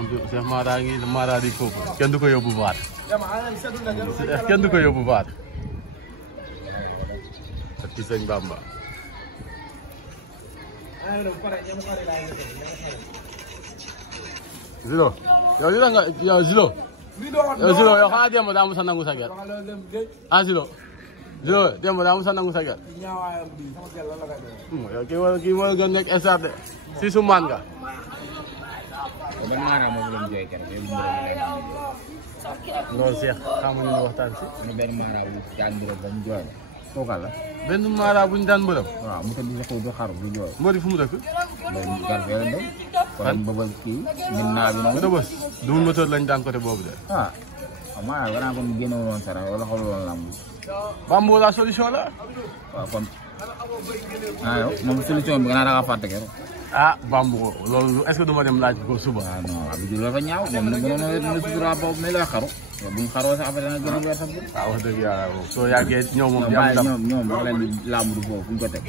Cheikh Mara ngi Mara di foofu kenn du ko yóbbu baat kenn du ko yóbbu baat ci sëñ Bamba Zilo yow li nga yow Zilo yow xanaa démb daa musa nangu sa gel ah Zilo démb daa musa nangu sa gel yow kii war nga nekk SR de si su maan nga ban Mara moo doon jooy keroog yow loolu Cheikh xamuñu ñu waxtaan si. benn Mara bu daan mbërëm ba mu jooy. kooku la. benn Mara bu ñu daan mbërëm. waaw mu tëdd si xaw du xaru du jooy. Mbodi fu mu dëkk. Mbodi Garfe la dem. kon booba kii min naa bi noonu. Rëbës double moteur lañ daan côté boobu de. ah Mara gannaaw kon génne woon sara wala xool woon lamb. Bambo la solution la. waaw kon yow moom solution bi gannaaw da ngaa fàtte keroog. Bambo loolu est-ce que du ma dem laaj ko suba. non Abdou dafa ñaaw moom nag mënoon na sutura boobu mais lay xaru. bu ñu xaroo sax après dana gën a weer sax. wax dëgg yàlla moom soo yàggee ñoom moom. ñoom wax leen lamb du foofu fu ñu ko teg.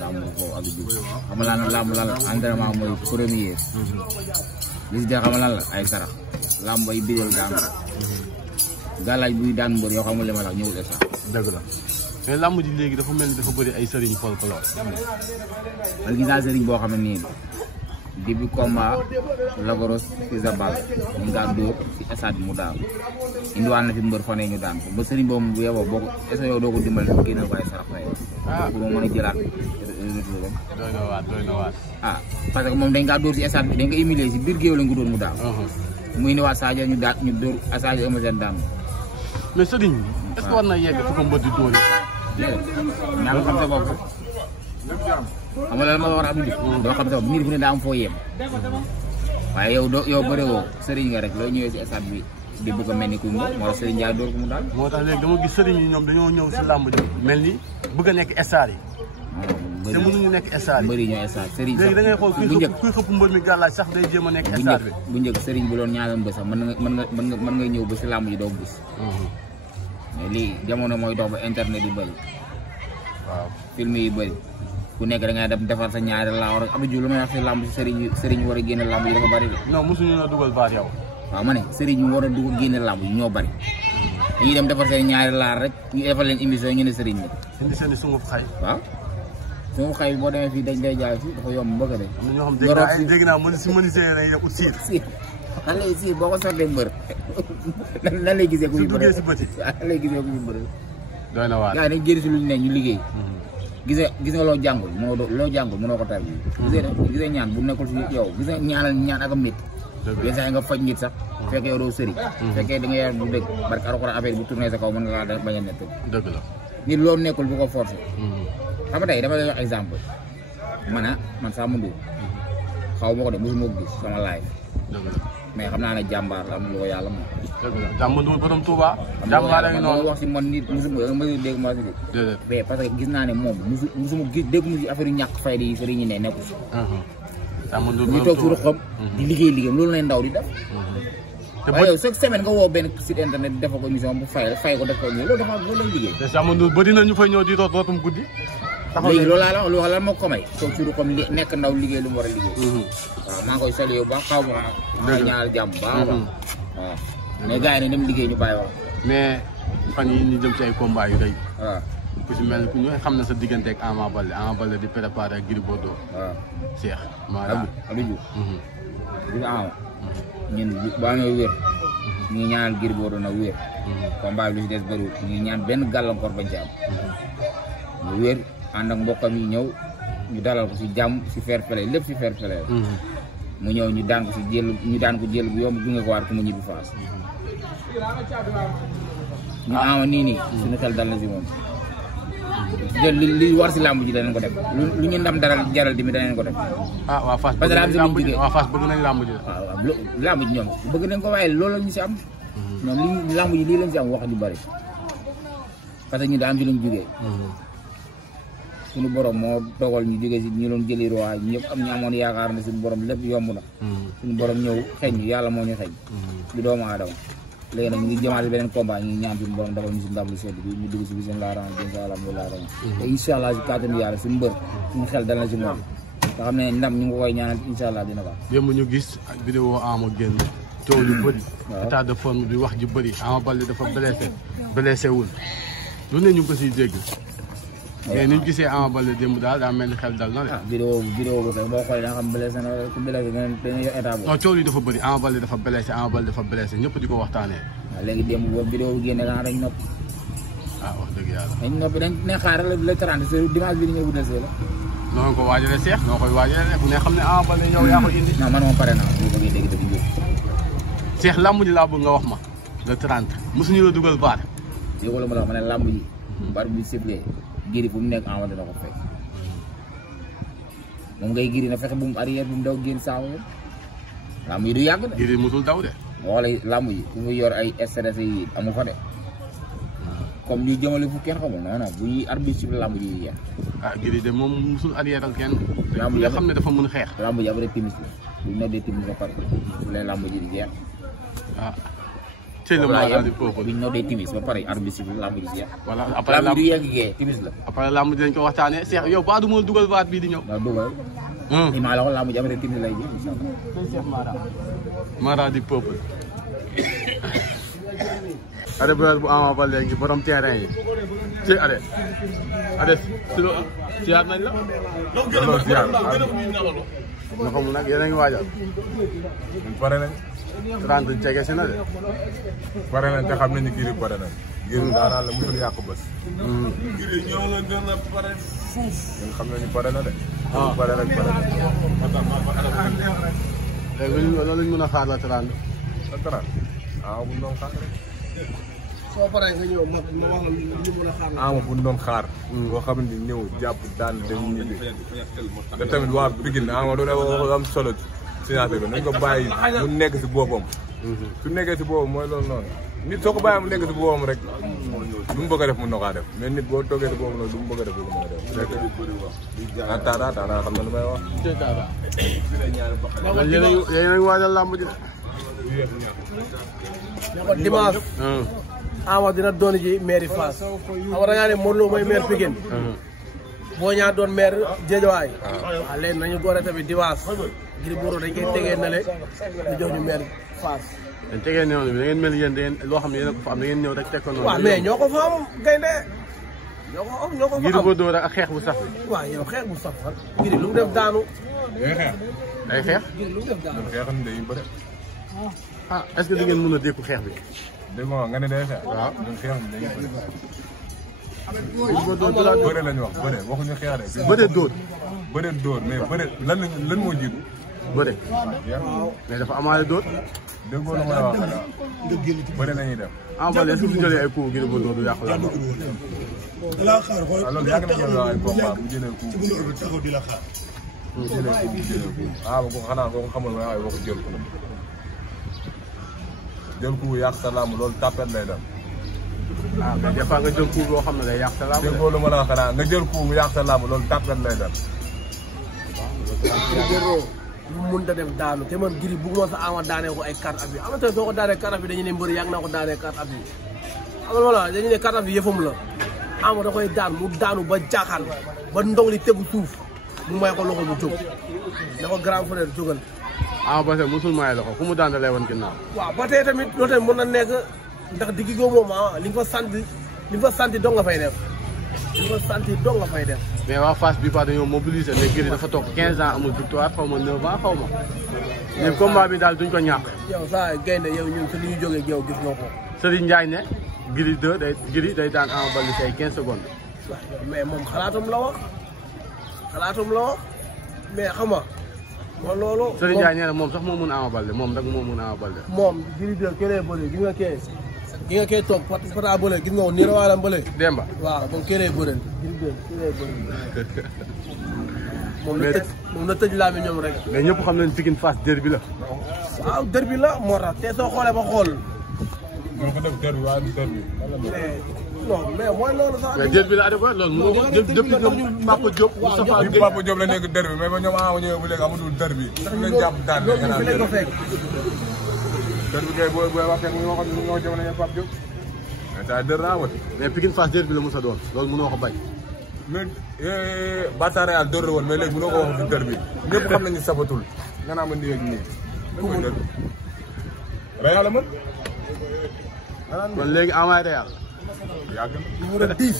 lamb du foofu Abdou xam nga lan lamb lan la entraînement mooy premier. li si dee xam nga lan la ay sarax. lamb ay bideel daan galaaj buy daan mbër yoo xam nga li ma la ñëwul sax. dëgg la mais lamb ji léegi dafa mel ni dafa bëri ay sëriñ folklore. man gis naa sëriñ boo xam ne nii début combat Lagos ci Zabal ñu ngaa dóor ci stade mu daal indiwaat na fi mbër fan ñu daan ko ba sëriñ boobu bu yeboo boo ko est-ce que yow doo ko dimbali dafa génne ko ay sarax na yow. pour mu mën a jëlaat doy na waat. parce que moom dañ kaa dóor ci stade bi dañ ko humilier ci biir géew lañ ko dóor mu daal. mu indiwaat Sadio ñu daan ñu dóor Sadio Eumeu Sène daan. mais sëriñ est-ce que war na yegg fu ko mbër di dóor yi. ñaa xam sa bopp xam nga lan ma war a am nit doo xam sa bopp nit bu ne daa am foo yem waaye yow bëre woo sëriñ nga rek loo ñëwee si stade bi di bëgg a mel ni ku mu moo tax sëriñ Ndiaye door ko mu daal moo tax léegi dama gis sëriñ yi ñoom dañoo ñëw si làmb ji mel ni bëgg a nekk star yi te mënuñu nekk star yi mbëri ñooy star sëriñ léegi da ngay xool kuy xëpp mbër mi gàllaaj sax day jéem a nekk star bi bu njëkk sëriñ bu loon ñaanal mbër sax mën nga ñëw ba si làmb ji doo gis mais lii jamono mooy dox ba internet yi bëri waaw film yi bëri ku nekk da ngay dem defar sa ñaari laaw rek Abdou Diouf lu may wax si làmb si sëriñ war a génne làmb yi dafa bëri de. non mosuñu la dugal baat yow. waaw ma ne sëriñ war a dugg génne làmb yi ñoo bëri dañuy dem defar seen ñaari laar rek ñu defal leen émission ñu ne sëriñ la. indi seen i sunguf xay. waaw sunguf xay bi boo demee fii dañ lay jaay fii dafa yomb bëgg de. am na ñoo xam dégg naa mën si menuisier lañuy def ut siir. nan lay siir boo ko sottee mbër nan lay gisee ku ñu bëri si bëti nan lay gisee ku ñu bëri. doy na waar gars yi dañ génn si lu ñu ne ñu liggéey. gis nga loo jàngul loo jàngul mënoo ko tar bi gis nga ñaan bu nekkul si yow gis nga ñaan ak a métti yenn saa yi nga faj nit sax fekkee yow doo sëriñ fekkee da nga yar bu dëgg barke alxuraan affaire bu tourné sa kaw mën nga laa def bañ a nekk dëgg la nit loolu nekkul bu ko forcé xam nga tey dama lay wax exemple man sax mu ndu xaw ma ko de mosuma ko gis sama live mais xam naa ne jàmbaar la am lu ko yàlla moom. dëgg la jàmbaar borom Touba. jàmbaar la ñu noonu wax si man nit musuma dégg ma si. déedéet mais parce que gis naa ne moom musuma gis dégg mu si affaire yu ñàkk fayda yi sëriñ ñi ne nekku si. jàmbaar borom ñu toog suñu xom di liggéey loolu lay ndaw di def. te waaye yow chaque semaine nga woo benn site internet di defal ko émission bu fay ko def ko loolu dafa loolu lay liggéey. te jàmbaar ba dina ñu fay ñëw di rootum guddi. léegi loolu laa la moo ko may toog suñu xom nekk ndaw liggéey lu mu war a liggéey. waaw maa ngi koy salué bu baax xaw ma maa ñaar jàmm baax waaw mais gars yi ne dem liggéey ñu bàyyi wax mais fan yi ñu jëm ci ay combat yu rëy waaw ku si mel ku ñu xam na sa diggante ak Ama Baldé di préparé ak Gris Bordeaux waaw Cheikh Mara Abdou Diouf di Ama ñun baa ñooy wér ñu ngi ñaanal Gris Bordeaux na wér combat bi lu si des bëriwul ñu ngi ñaan benn gàllankoor bañ ci am ñu wér ànd ak mbokkam yi ñëw ñu dalal ko si jàmm si fair play lépp si fair play mu ñëw ñu daan ko si jël bu yomb gunge ko waat ku mu ñibbi Fass ñu Ama nii suñu xel dal na si moom li war si làmb ji danañ ko def lu ñu ndam dara jaral tamit danañ ko def waa Fass parce que daa am si luñ jógee waa Fass bëgg nañ làmb ji waaw làmb ji ñoom bëgg nañ ko waaye loolu lañu si am ñoom li làmb ji lii lañ si am wax ju bari parce que ñu daa am si luñ jógee suñu borom moo dogal ñu jógee si ñu doon jëli roi ñëpp am ñu amoon yaakaar ne suñu borom lépp yomb na suñu borom ñëw xeeñ ñu yàlla moo ñu xeeñ du doomu aadama léegi nag ñu ngi jëmaale beneen combat ñu ngi ñaan suñu borom dafa ñu si ndam lu sedd bi ñu dugg si bisimilah rahmaan rahim alhamdulilah rahmaan te incha allah si kàttanu yàlla suñu mbër suñu xel dal na si moom nga xam ne ndam ñu ngi koy ñaanal incha allah dina ko am. démb ñu gis vidéo Ama génn coow lu bëri. état de forme bi wax ju bëri Ama Baldé dafa blessé wul lu ne ñu ngi ko siy dégg. mais ni ñu gisee Ama Baldé démb daal daa mel ni xel dal na de. vidéo boobu sax boo xoolee da nga xam blessé na ku blessé dañuy yor état boobu. non coow li dafa bëri Ama Baldé dafa blessé ñëpp di ko waxtaanee. waaw léegi démb boobu vidéo bu génne dañ noppi. wax dëgg yàlla. dañ noppi dañ xaar le 30 dimanche bi di ñëw bu desee la. noo ko waajalee Cheikh noo koy waajalee ku ne xam ne Ama Baldé yow yaa ko indi. non man moom pare naa bu bëggee dégg dëgg jóg. Cheikh lamb ji laa bëgg nga wax ma le 30 mosuñu la dugal baar. yow la ma la wax ma ne lamb ji. baar bi sifflé Gris fu mu nekk Ama dina ko fekk. moom ngay Gris na fexe bu mu arrière bu mu daw génn saamu yi. lamb yi du yàgg de. Gris musul daw de. wala lamb yi ku yor ay stress yi amu fa de. comme lii jëmale fu kenn xamul non non bu ñuy arbitre ci lamb ji yeex. Gris de moom musul arrière al kenn. lamb yi nga xam ne dafa mën xeex. lamb ji après timis la bu ñu noddee timis ba pare su leen lamb ji di jeex. c'est le moment du peuple. bu ñu noddee timis ba pare arbitre ci lamb ji jeex. voilà après lamb du yegg gee timis la. après lamb ji dañ ko waxtaanee Cheikh yow ba du ma dugal baat bii di ñëw. waaw dugal. ni maa la ko lamb ji après timis lay jeex incha allah. Cheikh Mara du peuple. Ade bu Ama Baldé ngi borom terrain yi ci Ade siyaar nañ la. loolu siyaar nga xam nag yéen a ngi waajal. pare nañ. 30 jege si na de. pare nañ te xam nañ ni Gris pare nañ. Gris daanaka la musul yàq bés. Gris ñoo la gën a pare fuuf. ñun xam nañ ni pare na de. pare rek pare na. léegi loolu lañ mën a xaar la 30. la 30 bu ñu doon xaar rek. soo paree nga ñëw ma wax la li ñu mën a xaar. bu ñu doon xaar. boo xam ne ñëw jàpp daan dem ñibbi. te tamit waa Pikine Ama doon wax am solo signature bi nañ ko bàyyi mu nekk si boppam. su nekkee si boppam mooy loolu noonu. nit soo ko bàyyi mu nekk si boppam rek lu mu bëgg a def mën na kaa def mais nit boo toogee si boppam nag lu mu bëgg a def lu mu mën a def. ah Talla xam na lu may wax. yéen a ngi waajal làmb ji. ne ko dimanche. Ama dina doon ji maire Fass. xam nga da ngaa ne Modou Lo mooy maire Pikine. boo ñaa doon maire Guédiawaye. waaw léegi nañu boole tamit dimanche. Gris Bordeaux dañ koy tegee na le ñu jox ñu maire Fass. dañ tegee noonu bi da ngeen mel yéen da ngeen loo xam ne yéen a ko fa am da ngeen ñëw rek teg ko noonu. waaw mais ñoo ko fa am gaynde ñoo ko fa am. Gris Bordeaux ak xeex bu sax bi. waaw yow xeex bu sax fan. Gris lu mu def daanu. ay xeex. Gris lu mu def daanu. xeexam day bëre. est-ce que di ngeen mën a dékku xeex bi. dégg nga ne day xeex. waaw ñun xeexam day bëre. Gris Bordeaux bëre lañu wax bëre waxuñu xeex de. bëre dóor. bëre dóor mais bëre lan moo jiitu. bëre. mais dafa amaale dóor. déggoo la ma la wax xanaa. bëre la ñuy def. Ama Baldé est-ce que bu jëlee ay coups Gris Bordeaux du yàqu la. loolu yàgg nañu la ay combat bu jëlee coup. bu jëlee coup bu jëlee coup. ko xanaa koo xamul ma waaye waxu jël ko la. jël coup yàq sa làmb loolu tàppet lay dem. mais des fois nga jël coup boo xam ne day yàq sa làmb. déggoo la ma la wax xanaa nga jël coup yàq sa làmb loolu tàppet lay dem. lu mu mënta def daanu te man Gris bëgguma sa Ama daanee ko ay carte ab yi am na tey soo ko daanee carte ab yi dañu ne mbër yàgg naa ko daanee carte ab yi xam nga voilà dañu ne carte ab yi yëfam la Ama da koy daan mu daanu ba jaaxaan ba ndong li tegu suuf mu may ko loxo mu jóg da ko grand frère jógal. Ama Baldé musul may loxo fu mu daan da lay wan ginnaaw. waaw ba tey tamit loolu tamit mën na nekk ndax diggi goo moom li nga fa santi dong nga fay def li nga fa santi dong nga fay def. mais waa Fass bi dañoo mobiliser mais Gris dafa toog 15 ans amul victoire xaw ma 9 ans xaw ma. mais combat bi daal duñ ko ñàkk. yow saa gaynde yow ñun si li ñu jógee yow gis nga ko. Serigne Ndiaye ne Gris day daan Ama Baldé ci ay 15 secondes. mais moom xalaatum la wax mais xam nga moom loolu. Serigne Ndiaye nee na moom sax moo mun Ama Baldé moom rek moo mun Ama Baldé. moom Gris 2 këlee bële gis nga kee. gi nga koy toog pata bële gis nga ko nii rawaalam bële. Demba waaw moom këlee bële. Gris 2 këlee bële. moom la tëj laa bi ñoom rek. mais ñëpp xam nañ Pikine Fass derby la. waaw derby la moo tax te soo xoolee ba xool. ñoo ko def derby waaye du derby. non mais mooy loolu sax. mais derby la adhéré loolu moo ko depuis Papa Diop. Moustapha Gueye Papa Diop la nekk derby mais ba ñoom Ama ñëwee ba léegi amatul derby. ndax ñu leen jàpp daan leen fi lañ ko fekk. derby kay booy waxee mu ñoo xam ne ñoo jamono Pape Diop. mais saa dër naa wati. mais Pikine Fass derby la mos a doon loolu mënoo ko bañ. mais Barça Real door la woon mais léegi mënoo ko wax Victor bi ñëpp xam nañu sabatul nga naa ma nii ak nii. ku mu dëgg Real la mën. kon léegi Ama Real. yàgg na. numéro 10.